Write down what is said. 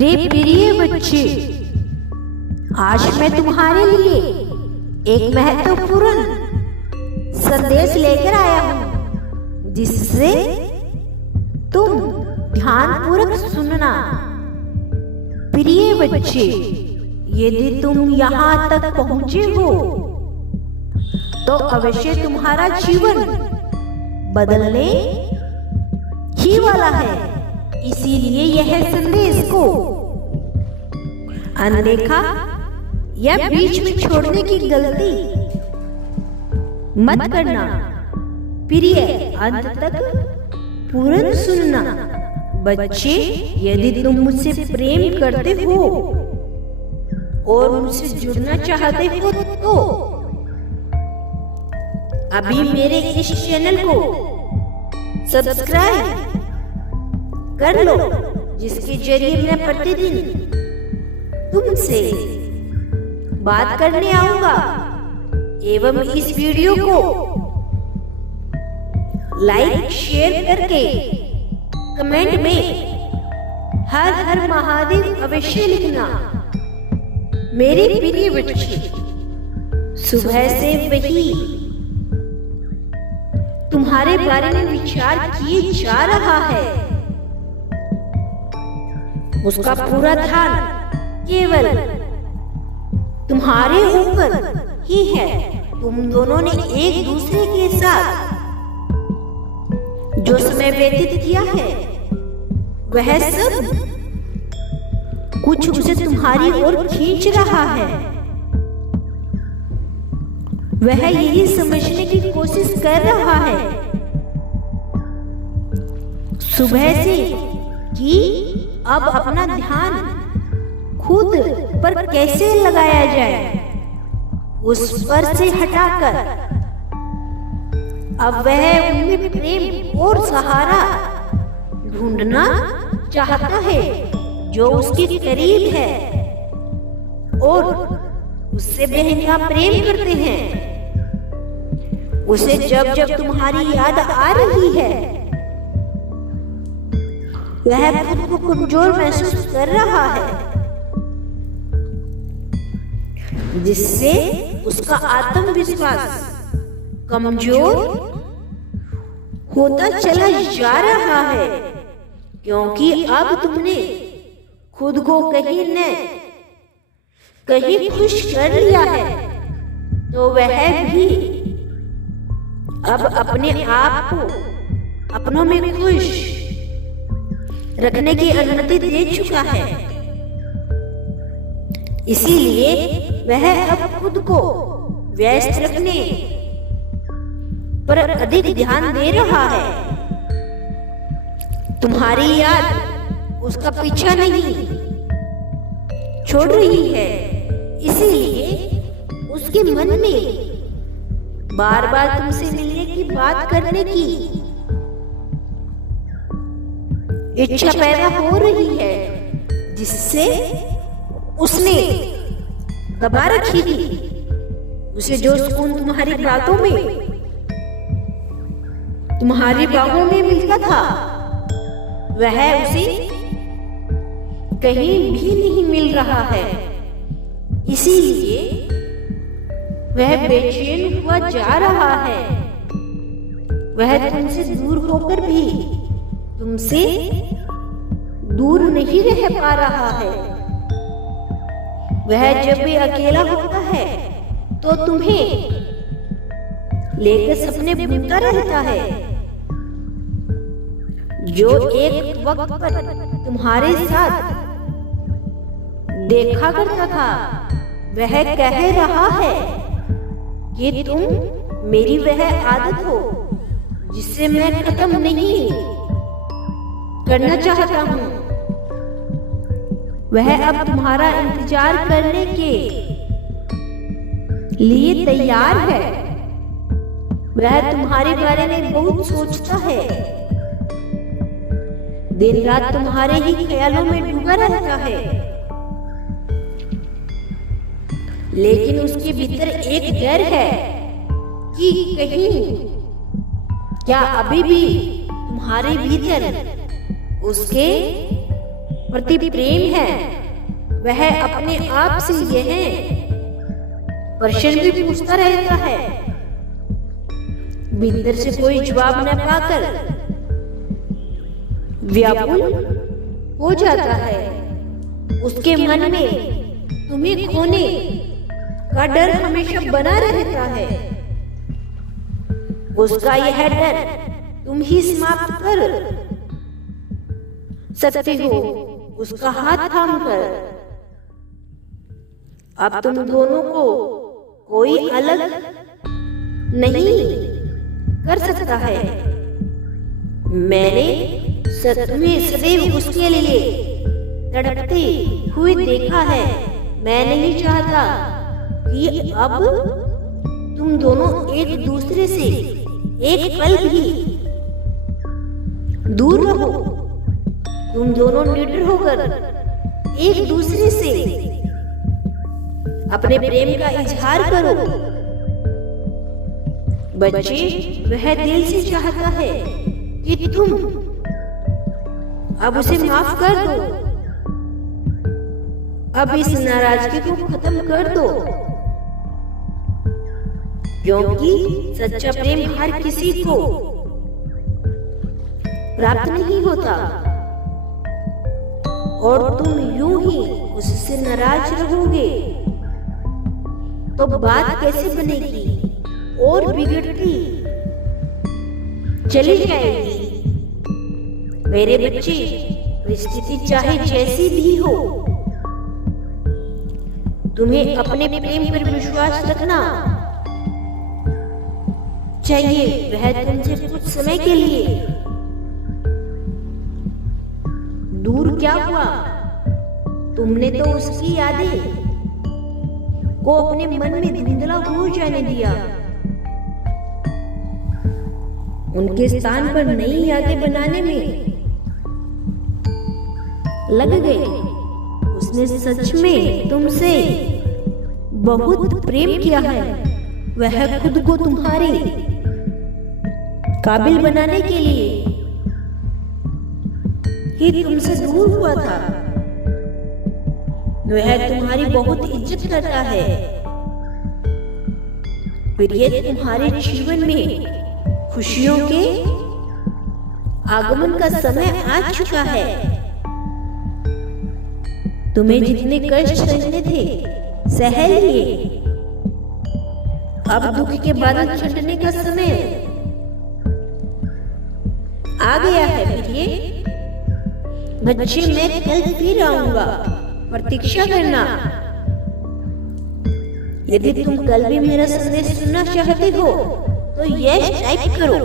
मेरे प्रिय बच्चे, आज मैं तुम्हारे लिए एक महत्वपूर्ण संदेश लेकर आया हूँ, जिससे तुम ध्यानपूर्वक सुनना। प्रिय बच्चे, यदि तुम यहाँ तक पहुँचे हो तो अवश्य तुम्हारा जीवन बदलने ही वाला है। इसीलिए यह संदेश को अनदेखा या बीच में छोड़ने की गलती मत करना। प्रिय, अंत तक पूर्ण सुनना। बच्चे, यदि तुम मुझसे प्रेम करते हो और मुझसे जुड़ना चाहते हो तो अभी मेरे इस चैनल को सब्सक्राइब कर लो, जिसके जरिए मैं प्रतिदिन तुमसे बात करने आऊंगा। एवं इस वीडियो को लाइक शेयर करके कमेंट में हर हर महादेव अवश्य लिखना। मेरे प्रिय बच्चे, सुबह से वही तुम्हारे बारे में विचार किए जा रहा है। उसका पूरा ध्यान केवल तुम्हारे ऊपर ही है। तुम दोनों ने एक दूसरे के साथ जो समय व्यतीत किया है, वह सब कुछ उसे तुम्हारी ओर खींच रहा है। वह यही समझने की कोशिश कर रहा है सुबह से कि अब अपना ध्यान खुद पर कैसे लगाया जाए, उस पर से हटाकर अब वह उनमें प्रेम और सहारा ढूंढना चाहता है, जो उसके करीब है और उससे बेहद प्रेम करते हैं। उसे जब जब तुम्हारी याद आ रही है, वह खुद को कमजोर महसूस कर रहा है, जिससे उसका आत्मविश्वास कमजोर होता चला जा रहा है। क्योंकि अब तुमने खुद को कहीं न कहीं खुश कर लिया है, तो वह भी अब अपने आप को अपनों में खुश रखने की अनुमति दे चुका है। इसीलिए वह अब खुद को व्यस्त रखने पर अधिक ध्यान दे रहा है। तुम्हारी याद उसका पीछा नहीं छोड़ रही है, इसीलिए उसके मन में बार बार तुमसे मिलने की बात करने की इच्छा पैदा हो रही है, जिससे उसने दबा रखी थी। उसे जो सुकून तुम्हारी बातों में, तुम्हारी बाहों में मिलता था, वह उसे कहीं भी नहीं मिल रहा है। इसीलिए वह बेचैन हुआ जा रहा है। वह तुमसे दूर होकर भी तुमसे दूर नहीं रह पा रहा है। वह जब भी अकेला होता है तो तुम्हें लेकर सपने बुनता रहता है, जो एक वक्त पर तुम्हारे साथ देखा करता था। वह कह रहा है कि तुम मेरी वह आदत हो जिसे मैं खत्म नहीं करना चाहता हूँ। वह अब तुम्हारा इंतजार करने के लिए तैयार है। वह तुम्हारे बारे में बहुत सोचता है, दिन रात तुम्हारे ही ख्यालों में डूबा रहता है। लेकिन उसके भीतर एक डर है कि कहीं क्या अभी भी तुम्हारे भीतर उसके प्रति प्रेम है, वह अपने आप से यह प्रश्न भी पूछता रहता है। भीतर से कोई जवाब न पाकर व्याकुल हो जाता है। उसके मन में तुम्हें खोने का डर हमेशा बना रहता है। उसका यह डर तुम ही समाप्त कर सकते हो, उसका हाथ थाम कर। अब तुम दोनों को कोई अलग नहीं कर सकता है। मैंने तुम्हें सदैव उसके लिए तड़पते हुए देखा है। मैं नहीं चाहता कि अब तुम दोनों एक दूसरे से एक पल भी दूर रहो। तुम दोनों निडर होकर एक दूसरे से अपने प्रेम का इजहार करो। बच्चे, वह दिल से चाहता है कि तुम अब उसे माफ कर दो। अब इस नाराजगी को खत्म कर दो, क्योंकि सच्चा प्रेम हर किसी को प्राप्त नहीं होता। और तुम यूं ही उससे नाराज रहोगे तो बात कैसे बनेगी और बिगड़ती चली जाएगी। मेरे बच्चे, परिस्थिति चाहे जैसी भी हो, तुम्हें अपने प्रेम पर विश्वास रखना चाहिए। वह तुमसे कुछ समय के लिए दूर क्या हुआ, तुमने तो उसकी यादें को अपने मन में धुंधला हो जाने दिया। उनके स्थान पर नई यादें बनाने में लग गए। उसने सच में तुमसे बहुत प्रेम किया है। वह खुद को तुम्हारे काबिल बनाने के लिए ही तुमसे दूर हुआ था। वह तुम्हारी बहुत इज्जत करता है। फिर ये तुम्हारे जीवन में खुशियों के आगमन का समय आ चुका है। तुम्हें जितने कष्ट सहने थे सह लिए। अब दुख के बादल छंटने का समय आ गया है। बच्चे, मैं कल फिर आऊंगा, प्रतीक्षा करना। यदि तुम कल भी मेरा संदेश सुनना चाहते हो तो यस टाइप करो।